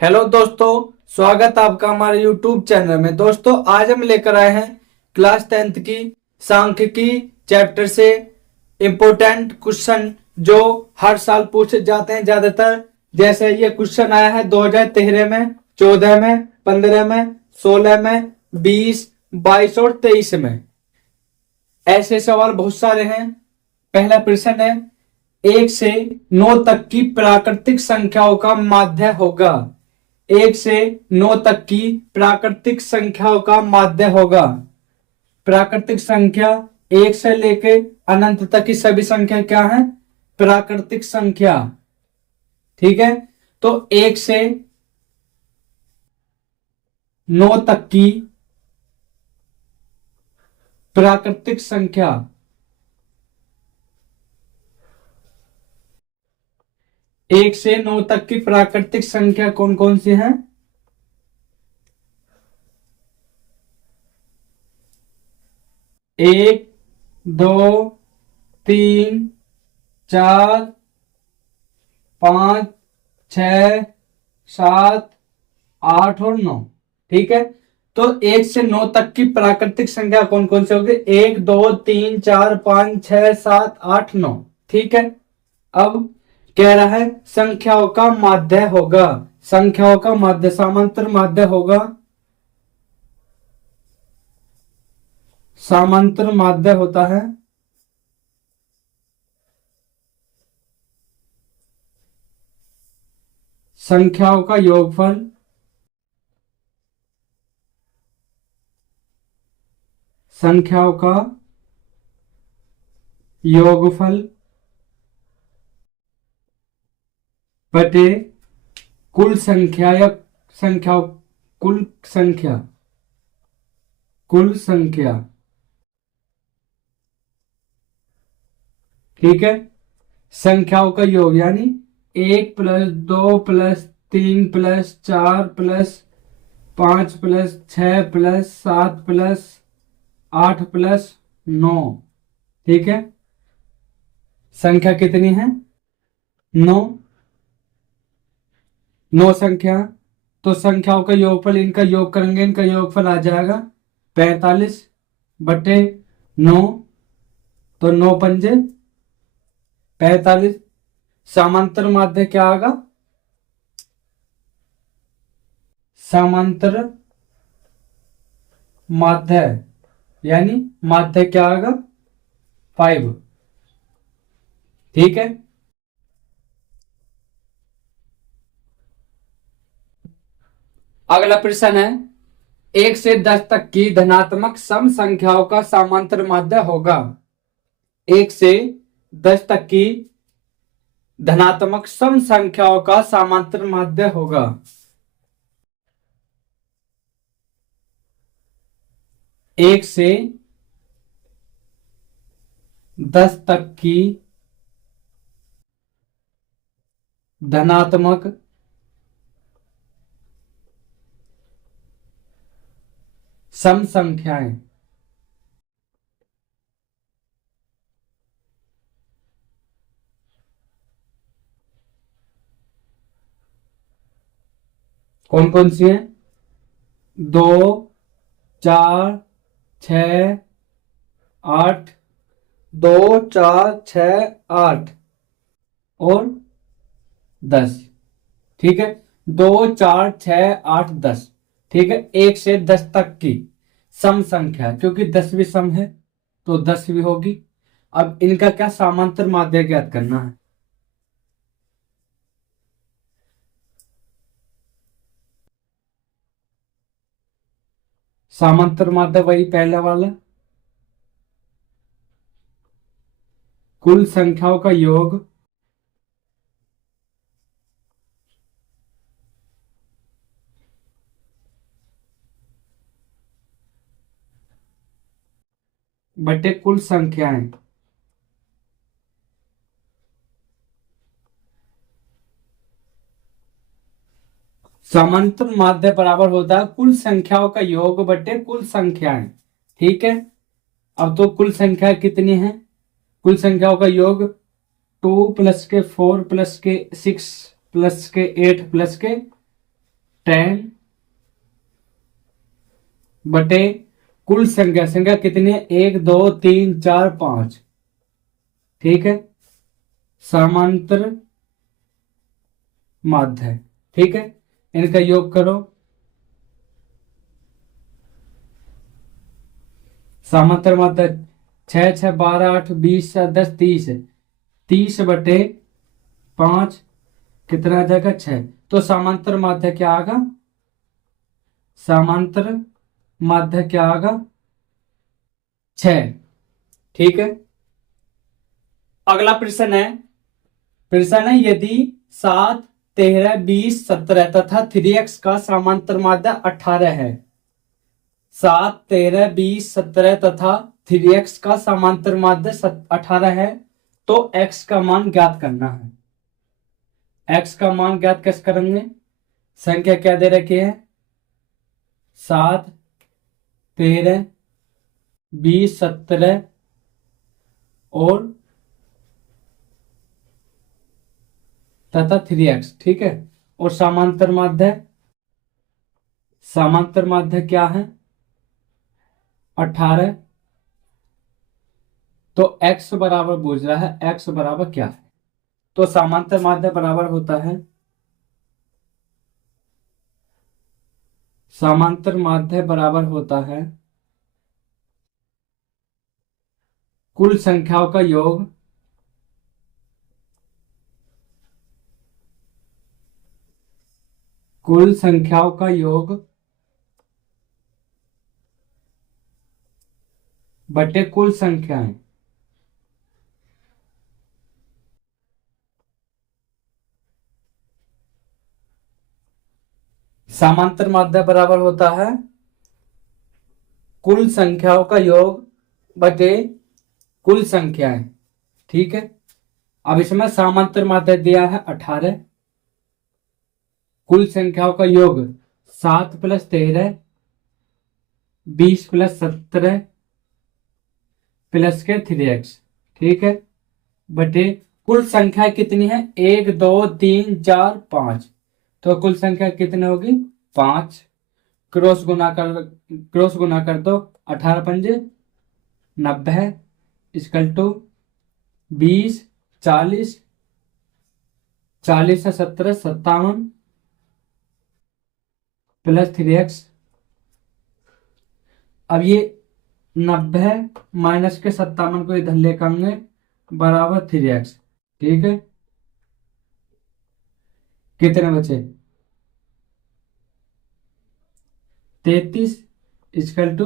Hello दोस्तों, स्वागत आपका हमारे YouTube चैनल में। दोस्तों आज हम लेकर आए हैं क्लास 10th की सांख्यिकी चैप्टर से इम्पोर्टेंट क्वेश्चन जो हर साल पूछे जाते हैं ज्यादातर। जैसे ये क्वेश्चन आया है 2013 में, 14 में, 15 में, 16 में, 20, 22 और 23 में। ऐसे सवाल बहुत सारे हैं। पहला प्रश्न है, 1 से 9 तक की प्राकृतिक संख्याओं का माध्य होगा। 1 से 9 तक की प्राकृतिक संख्याओं का माध्य होगा। प्राकृतिक संख्या 1 से लेके अनंत तक की सभी संख्या क्या है? प्राकृतिक संख्या। ठीक है, तो 1 से 9 तक की प्राकृतिक संख्या, 1 से 9 तक की प्राकृतिक संख्या कौन कौन सी है? 1, 2, 3, 4, 5, 6, 7, 8 और 9। ठीक है, तो 1 से 9 तक की प्राकृतिक संख्या कौन कौन से होगी? 1, 2, 3, 4, 5, 6, 7, 8, 9। ठीक है, अब कह रहा है संख्याओं का माध्य होगा। संख्याओं का माध्य समांतर माध्य होगा। समांतर माध्य होता है संख्याओं का योगफल। संख्याओं का योगफल बटे कुल संख्या या संख्या, कुल संख्या, कुल संख्या। ठीक है, संख्याओं का योग यानी 1 + 2 + 3 + 4 + 5 + 6 + 7 + 8 + 9। ठीक है, संख्या कितनी है? 9। 9 संख्या, तो संख्याओं का योगफल, इनका योग करेंगे, इनका योगफल आ जाएगा 45 बटे 9। तो 9 पंजे 45। समांतर माध्य क्या आएगा? समांतर माध्य यानी माध्य क्या आएगा? 5। ठीक है, अगला प्रश्न है, 1 से 10 तक की धनात्मक सम संख्याओं का समांतर माध्य होगा। 1 से 10 तक की धनात्मक सम संख्याओं का समांतर माध्य होगा। 1 से 10 तक की धनात्मक सम संख्याएं कौन कौन सी हैं? 2, 4, 6, 8, 2, 4, 6, 8 और 10। ठीक है, 2, 4, 6, 8, 10। ठीक है, 1 से 10 तक की सम संख्या, क्योंकि 10 भी सम है तो 10 भी होगी। अब इनका क्या समांतर माध्य ज्ञात करना है। समांतर माध्य वही पहला वाला, कुल संख्याओं का योग बटे कुल संख्याएं। समांतर माध्य बराबर होता है कुल संख्याओं का योग बटे कुल संख्याएं। ठीक है, अब तो कुल संख्या कितनी है? कुल संख्याओं का योग 2 + के 4 + के 6 + के 8 + के 10 बटे कुल संख्या, संख्या कितनी है 1 2 3 4 5, ठीक है, समांतर माध्य है, ठीक है, इनका योग करो। समांतर माध्य 6 6 12 8 20 10 30 है, 30 बटे 5 कितना आ जाएगा 6। तो समांतर माध्य क्या आएगा, समांतर माध्य क्या आएगा 6, ठीक है। अगला प्रश्न है यदि 7 13 20 17 तथा 3x का समांतर माध्य 18 है, 7 13 20 17 तथा 3x का समांतर माध्य 18 है, तो x का मान ज्ञात करना है। x का मान ज्ञात कैसे करेंगे, संख्या क्या दे रखी है 7 13 20 17 और तथा 3x, ठीक है, और समांतर माध्य क्या है 18। तो x बराबर पूछ रहा है, x बराबर क्या है, तो समांतर माध्य बराबर होता है, समांतर माध्य बराबर होता है कुल संख्याओं का योग बटे कुल संख्याएं। समांतर माध्य बराबर होता है कुल संख्याओं का योग बटे कुल संख्याएं, ठीक है। अब इसमें समांतर माध्य दिया है 18, कुल संख्याओं का योग 7 + 13 20 + 17 प्लस के 3x, ठीक है, बटे कुल संख्या कितनी है 1 2 3 4 5, तो कुल संख्या कितनी होगी 5, क्रॉस गुना कर दो, 18 पंजे 90 इक्वल टू 20 40 40 से 17 57 प्लस 3x। अब ये 90 माइनस के 57 को इधर लेकर बराबर 3x, ठीक है, कितने बचे 33 इक्वल टू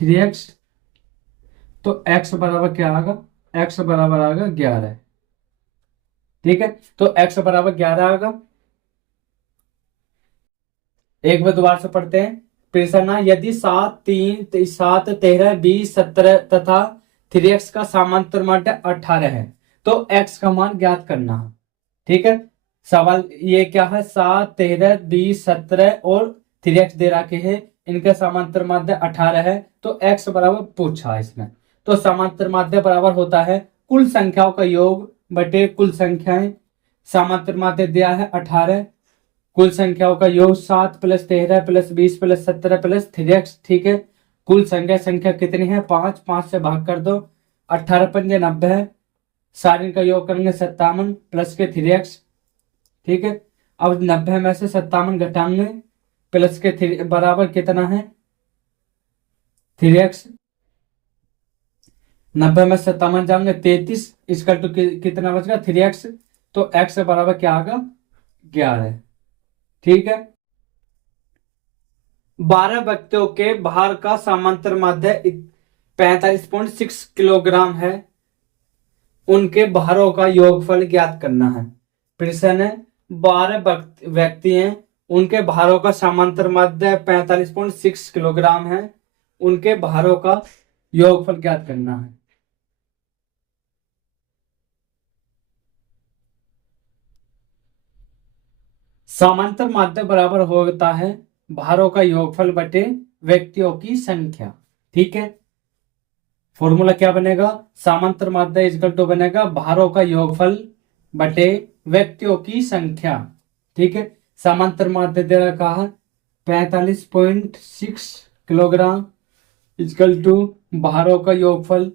3x। तो x बराबर क्या आएगा, x बराबर आएगा 11, ठीक है, तो x बराबर 11 आएगा। एक बार दोबारा से पढ़ते हैं, प्रश्न यदि 7 13 20 17 तथा 3x का समांतर माध्य 18 है, तो x का मान ज्ञात करना है, ठीक है। सवाल ये क्या है 7 13 20 17 और 3x दे रखे हैं, इनका समांतर माध्य 18 है, तो x बराबर पूछा है इसमें। तो समांतर माध्य बराबर होता है कुल संख्याओं का योग बटे कुल संख्याएं। समांतर माध्य दिया है 18, कुल संख्याओं का योग 7 + 13 + 20 + 17 प्लस 3x, ठीक है। कुल संख्या कितनी है 5, 5 से भाग कर दो, 18 पंजे 90, सारे का योग करेंगे 57 प्लस के 3x, ठीक है। अब 90 में से 57 घटाएंगे प्लस के बराबर कितना है 3x, 90 में 57 जाएंगे 33 इसका तो कितना बचेगा 3x। तो x बराबर क्या आएगा 11, ठीक है। 12 व्यक्तियों के भार का समांतर माध्य 45.6 किलोग्राम है, उनके भारों का योगफल ज्ञात करना है। प्रश्न है 12 व्यक्ति हैं, उनके भारों का समांतर माध्य 45.6 किलोग्राम है, उनके भारों का योगफल ज्ञात करना है। समांतर माध्य बराबर होता है भारों का योगफल बटे व्यक्तियों की संख्या, ठीक है। फॉर्मूला क्या बनेगा, समांतर माध्य इक्वल टू बनेगा भारों का योगफल बटे व्यक्तियों की संख्या, ठीक है। समांतर माध्य दे रखा है 45.6 किलोग्राम इक्वल टू भारों का योगफल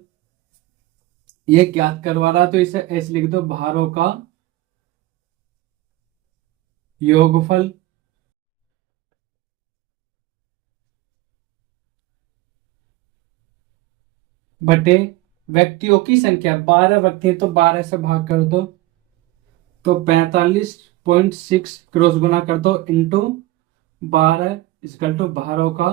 ये ज्ञात करवा रहा, तो इसे ऐसे लिख दो, भारों का योगफल बटे व्यक्तियों की संख्या। 12 व्यक्ति हैं तो 12 से भाग कर दो, तो 45.6 क्रॉस गुना कर दो इंटू 12 इक्वल टू भारों का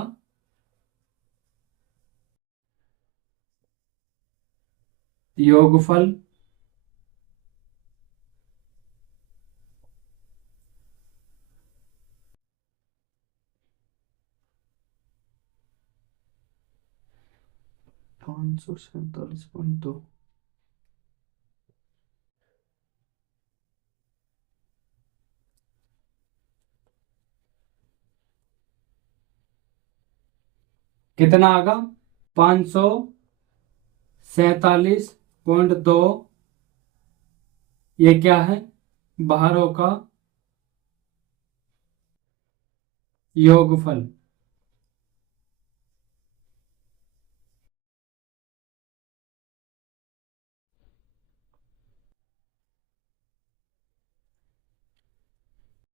योगफल। पाँच सौ 47.2 कितना आगा? 547.2 ये क्या है? भारों का योगफल।